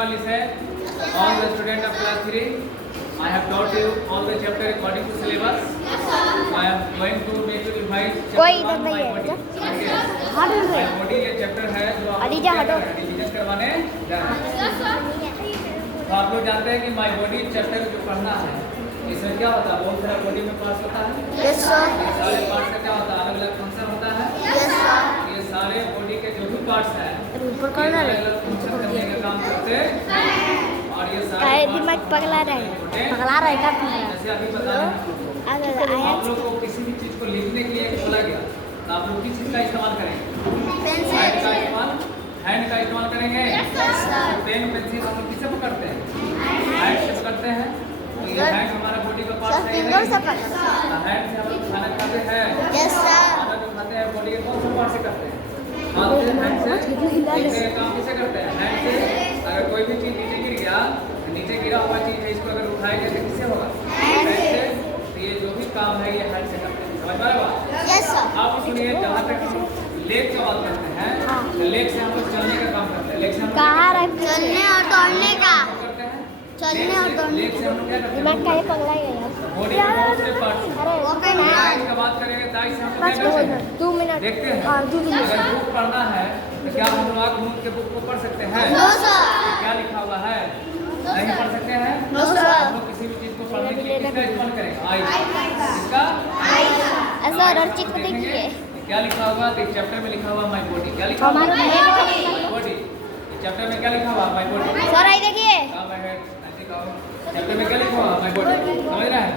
everyone listen. All the students of class 3, I have taught you all the chapter according to syllabus. I am going to make you revise कोई chapter इधर 1 नहीं my है body. हाँ My body ये chapter है जो आप ELISA हटो रिवीजन करवाने जा रहे हैं। तो आप लोग जानते हैं कि माय बॉडी चैप्टर जो पढ़ना है इसमें क्या होता है, बहुत सारा बॉडी में पार्ट्स होता है। यस सर ये सारे पार्ट्स का क्या होता है, अलग अलग फंक्शन होता है। यस सर ये सारे बॉडी के जो भी पार्ट्स हैं ऊपर करना अलग है अलग फंक्शन करने का काम करते हैं। और ये सारे काय parts दिमाग का पगला रहा है जैसे अभी बता रहे हैं आप लोग को किसी भी चीज़ को लिखने के लिए बोला गया तो आप लोग किस चीज़ का इस्तेमाल करेंगे, हैंड का इस्तेमाल करेंगे। पेन पेंसिल हम लोग किससे पकड़ते हैं, हैंड से पकड़ते हैं। तो ये हैंड हमारा बॉडी का पार्ट है। हैंड से हम लोग खाना खाते हैं, यस सर खाना जो खाते हैं बॉडी के कौन से पार्ट से करते हैं, हाथ से, हैंड से। लिखने का काम किससे करते हैं, हैंड से। अगर कोई भी चीज़ नीचे गिर गया, नीचे गिरा हुआ चीज़ है, इसको अगर उठाएंगे तो किससे होगा, हैंड से। तो ये जो भी काम है ये हैंड से करते हैं, समझ पा रहे हो आप? यस सर आप सुनिए, जहाँ तक हम लेग का बात करते हैं तो लेग से हम लोग चलने का काम करते हैं। लेग से हम लोग कहाँ रहे चलने और दौड़ने का करते हैं, चलने और दौड़ने लेग से हम लोग क्या करते दिमाग हैं, का ये पगला ही गया बॉडी के बहुत से पार्ट्स। अरे वो पे दाई का बात करेंगे, दाई से हम लोग क्या करते हैं, 2 मिनट देखते हैं। हाँ 2 मिनट अगर बुक पढ़ना है तो क्या हम लोग आँख मूंद के बुक को पढ़ सकते हैं, नो सर क्या लिखा हुआ है, नहीं पढ़ सकते हैं। नो सर हम लोग किसी भी चीज़ को पढ़ने के लिए किसका इस्तेमाल करेंगे, आई। इसका ऐसा रचित को देखिए क्या लिखा हुआ, तो इस चैप्टर में लिखा हुआ माय बॉडी। क्या लिखा हुआ, हमारे माय बॉडी। इस चैप्टर में क्या लिखा हुआ, माय बॉडी। सर आई देखिए चैप्टर में क्या लिखा हुआ, माय बॉडी। समझ रहे हैं?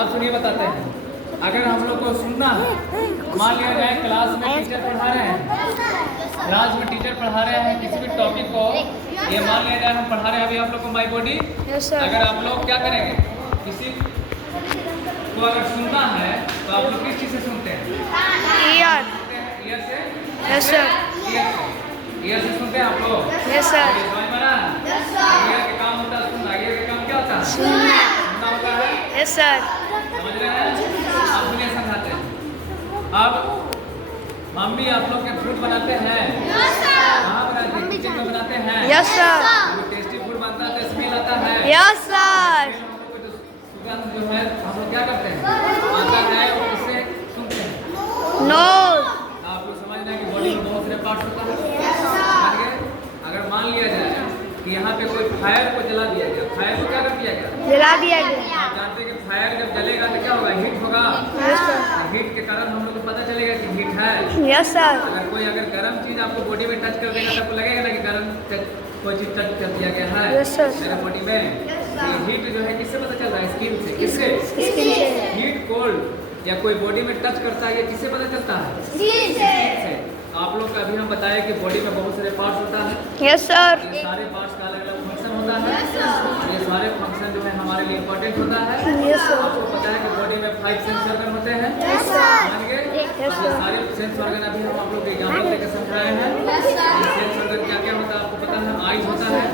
आप सुनिए, बताते हैं। अगर हम लोग को सुनना है, मान लिया जाए क्लास में टीचर पढ़ा रहे हैं, किसी भी टॉपिक को, ये मान लिया जाए हम पढ़ा रहे हैं अभी आप लोग को माय बॉडी। अगर आप लोग क्या करेंगे, किसी को अगर सुनना है तो आप लोग किस चीज़ से सुनते हैं, ईयर से। यस सर ईयर से सुनते हैं आप लोग। यस सर समझ में आया? ईयर का काम होता है सुनना, ईयर का काम क्या होता है, सुनना होता है। यस सर समझ रहे हैं? आप सुनिए, समझाते हैं। अब मम्मी आप लोग के फ्रूट बनाते हैं, कहाँ बनाते हैं, किचन में बनाते हैं। यस सर टेस्टी फूड बनता है तो स्मेल आता है। यस सर सुगंध जो है हम लोग क्या करते हैं, आता है और उससे सुनते हैं। नो आप लोग समझना है कि बॉडी में बहुत सारे पार्ट्स होता है। समझ गए? अगर मान लिया जाए कि यहाँ पे कोई फायर को जला दिया गया, फायर को क्या कर दिया गया, जला दिया गया आप जानते हैं कि फायर जब जलेगा तो क्या होगा, हीट होगा। हीट के कारण हम लोग को पता चलेगा कि हीट है। यस सर अगर गर्म चीज़ आपको बॉडी में टच कर देगा तो आपको लगेगा ना कि गर्म कोई चीज़ टच कर दिया गया है Yes, sir. मेरे बॉडी में। तो हीट जो है किससे पता चल रहा है, स्किन से। किससे, स्किन से हीट कोल्ड या कोई बॉडी में टच करता है, ये किससे पता चलता है, स्किन से। आप लोग का अभी हम बताए कि बॉडी में बहुत सारे पार्ट्स होता है। यस सर ये सारे पार्ट्स का अलग अलग फंक्शन होता है और ये सारे फंक्शन जो है हमारे लिए इम्पोर्टेंट होता है। यस सर आपको पता है कि बॉडी में 5 सेंस ऑर्गन होते हैं। यस सर समझ गए? Yes, ये sir. सारे सेंस ऑर्गन अभी हम आप लोग एग्जाम्पल देकर समझाए हैं। सेंस ऑर्गन क्या क्या होता है आपको पता है, आईज होता है,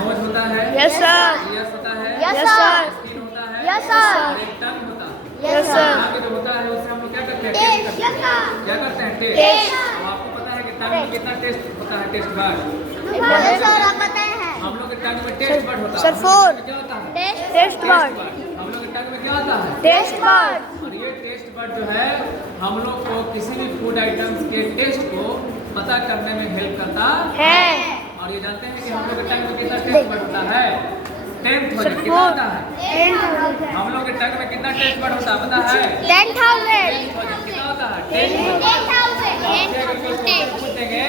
नोज होता है, यस सर ईयर्स होता है, यस सर स्किन होता है, यस सर और एक टंग होता है। यस सर टंग जो होता है उससे हम लोग क्या करते हैं, टेस्ट करते हैं। क्या करते हैं, टेस्ट। टेस्ट। तो आपको पता है कि टंग में कितना टेस्ट होता है, टेस्ट बर्ड। सर आप बताए हैं हम लोग के टंग में टेस्ट बर्ड होता है। सर, हम लोग के फोर। टंग में क्या होता है, टेस्ट बर्ड हम लोग के टंग में क्या होता है, टेस्ट बर्ड और ये टेस्ट बर्ड जो है हम लोग को किसी भी फूड आइटम्स के टेस्ट को पता करने में हेल्प करता है और ये जानते हैं कि हम लोग के टंग में कितना टेस्ट बर्ड होता है, 10,000 कितना होता है, हम लोग के टंग में कितना टेस्ट बर्ड होता है पता है, 10,000 कितना होता है, 10,000। पूछेंगे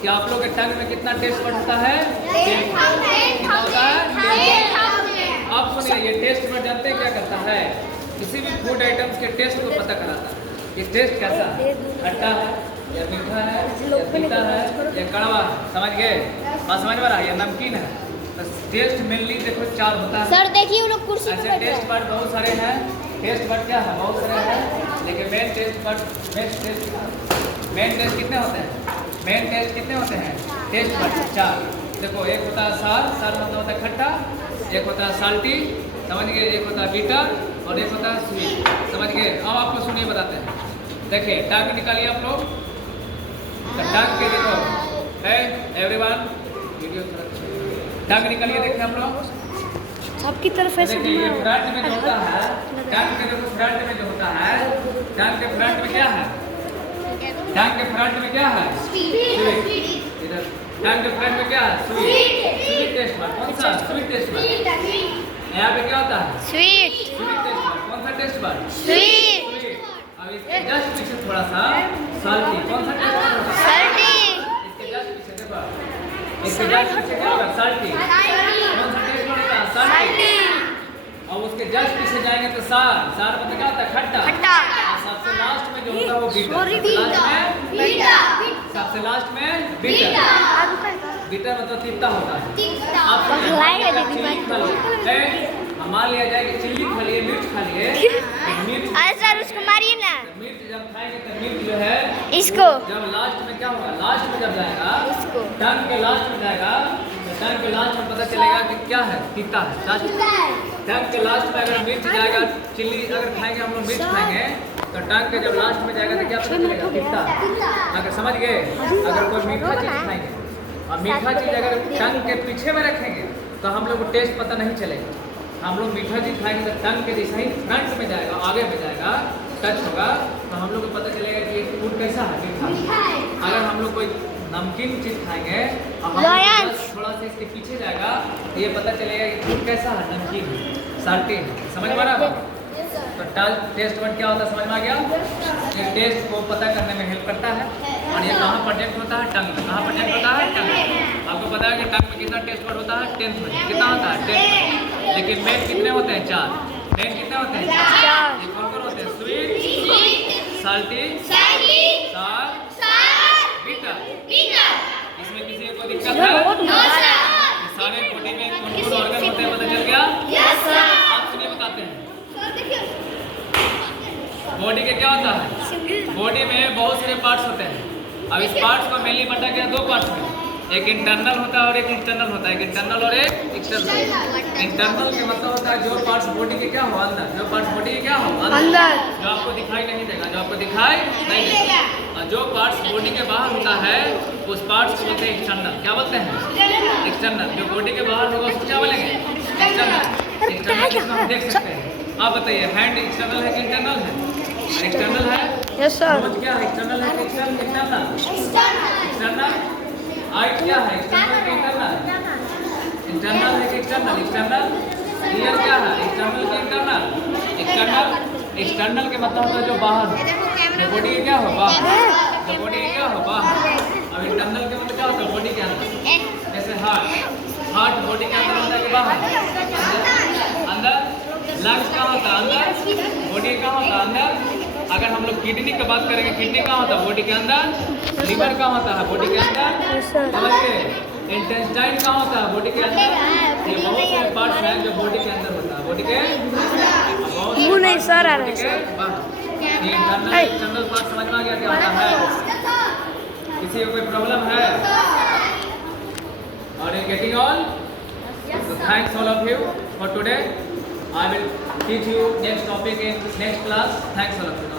कि आप लोग के टंग में कितना टेस्ट बर्ड होता है, 10,000 होता है। आप सुनिए, ये टेस्ट बर्ड जानते हैं क्या करता है, किसी भी फूड आइटम्स के टेस्ट को पता कराता है। ये टेस्ट कैसा है, खट्टा है या मीठा है या तीता है या कड़वा है, समझ गए, बात समझ में आ रहा है, या नमकीन है। बस टेस्ट मेनली देखो 4 होता है। सर देखिए वो लोग कुर्सी पे ऐसे बैठे टेस्ट हैं बर्ड बहुत सारे हैं। टेस्ट बर्ड क्या है, बहुत सारे हैं, लेकिन मेन टेस्ट कितने होते हैं, टेस्ट बर्ड 4। देखो, एक होता है सार मतलब होता है खट्टा, एक होता है साल्टी, समझ गए, एक होता है बीटर और एक होता है स्वीट, समझ गए। अब आपको सुनिए, बताते हैं। देखिए, टंग निकालिए आप लोग, तो टंग के देखो है एवरीवन, वीडियो थोड़ा टंग निकलिए, देखिए हम लोग। सबकी तरफ ऐसे देखिए ये फ्रंट में जो होता है, टंग के देखो फ्रंट में जो होता है, टंग के फ्रंट में क्या है? टंग के फ्रंट में क्या है? स्वीट। इधर टंग के फ्रंट में क्या है? स्वीट। स्वीट टेस्ट वर्ड कौन सा? Sweet taste word. यहाँ पे क्या होता है? स्वीट स्वीट टेस्ट वर्ड कौन सा टेस्ट वर्ड? स्वीट अब इसके जस्ट पीछे थोड़ा सा साल्टी, कौन सा टेस्ट वर्ड होता है? सर्दी इसके जस्ट पीछे देखो, इसके जस्ट पीछे क्या होगा? साल्टी। कौन सा टेस्ट वर्ड होता है? साल्टी। और उसके जस्ट पीछे जाएंगे तो सार, सार मतलब क्या होता है? खट्टा। खट्टा। और सबसे लास्ट में जो होता है वो बीटर। सबसे लास्ट में बीटर। बीटर मतलब तीता होता है। आप मान लिया जाए कि चिल्ली खा लिए, मिर्च खा लिए, मिर्च। अरे सर उसको मारिए ना। मिर्च जब खाएंगे तो मिर्च जो है इसको जब लास्ट में क्या होगा? लास्ट में जब जाएगा, इसको टंग के लास्ट में जाएगा तो टंग के लास्ट में पता चलेगा कि क्या है? तीता है। लास्ट टंग के लास्ट में अगर मिर्च जाएगा, चिल्ली अगर खाएंगे हम लोग, मिर्च खाएंगे तो टंग के जब लास्ट में जाएगा तो क्या पता चलेगा? तीता। अगर समझ गए, अगर कोई मीठा चीज खाएंगे और मीठा चीज अगर टंग के पीछे में रखेंगे तो हम लोग को टेस्ट पता नहीं चलेगा। हम लोग मीठा चीज खाएंगे तो टंग के जैसे ही फ्रंट में जाएगा, आगे में जाएगा, टच होगा तो हम लोग को पता चलेगा कि ये फूड कैसा है? मीठा। अगर हम लोग कोई नमकीन चीज खाएंगे और हम लोग थोड़ा सा इसके पीछे जाएगा तो ये पता चलेगा कि फूड कैसा है? नमकीन है, साल्टी है। समझ में आ रहा है? तो टेस्ट वर्ड क्या होता है? समझ में आ गया? ये टेस्ट को पता करने में हेल्प करता है। और ये कहाँ प्रोजेक्ट होता है? टंग में। कहाँ प्रोजेक्ट होता है? टंग में। आपको पता है कि टंग में कितना टेस्ट वर्ड होता है? 10th में। कितना होता है? 10th में। लेकिन मेन कितने होते हैं? 4। मेन कितने होते हैं? 4। ये कौन कौन होते हैं? स्वीट, साल्टी, सार, बीटर। इसमें किसी को दिक्कत है? सारे बॉडी में कौन कौन ऑर्गन होते हैं पता चल गया? आप सुनिए बताते हैं। बॉडी के क्या होता है? बॉडी में बहुत सारे पार्ट्स होते हैं। अब इस पार्ट्स को मेनली बांटा गया 2 पार्ट्स में, एक इंटरनल होता है और एक एक्सटर्नल होता है। एक इंटरनल और एक एक्सटर्नल। इंटरनल के मतलब होता है जो पार्ट्स बॉडी के क्या हो? अंदर। जो पार्ट्स बॉडी के क्या हो? अंदर। जो आपको दिखाई नहीं देगा, जो आपको दिखाई नहीं देगा। और जो पार्ट्स बॉडी के बाहर होता है उस पार्ट्स को बोलते हैं एक्सटर्नल। क्या बोलते हैं? एक्सटर्नल। जो बॉडी के बाहर होगा उसको क्या बोलेंगे? एक्सटर्नल। एक्सटर्नल हम देख सकते हैं। आप बताइए, हैंड एक्सटर्नल है कि इंटरनल है? एक्सटर्नल है। Yes sir. नोज क्या है? एक्सटर्नल है कि इंटरनल? एक्सटर्नल। आई क्या है? एक्सटर्नल कि इंटरनल? इंटरनल है कि एक्सटर्नल? एक्सटर्नल। ईयर क्या है? एक्सटर्नल कि इंटरनल? एक्सटर्नल। एक्सटर्नल के मतलब होता है जो बाहर हो। जो बॉडी के क्या हो? बाहर। जो बॉडी के क्या हो? बाहर। अब इंटरनल के मतलब क्या होता है? बॉडी के अंदर। जैसे हार्ट, हार्ट बॉडी के अंदर होता है कि बाहर? अंदर। लंग्स कहाँ होता है? अंदर। बॉडी कहाँ होता है? अंदर। अगर हम लोग किडनी की बात करेंगे, किडनी कहाँ होता है? बॉडी के अंदर। लिवर कहाँ होता है? बॉडी के अंदर। समझिए, इंटेस्टाइन कहाँ होता है? बॉडी के अंदर। ये बहुत सारे पार्ट्स हैं जो बॉडी के अंदर होता है। बॉडी के मुंह नहीं सर आ रहा है। इंटरनल एक्सटर्नल पार्ट समझ में आ गया क्या होता है? किसी को कोई प्रॉब्लम है? और you getting all? So thanks all of you for today. I will teach you next topic in next class. Thanks all of you.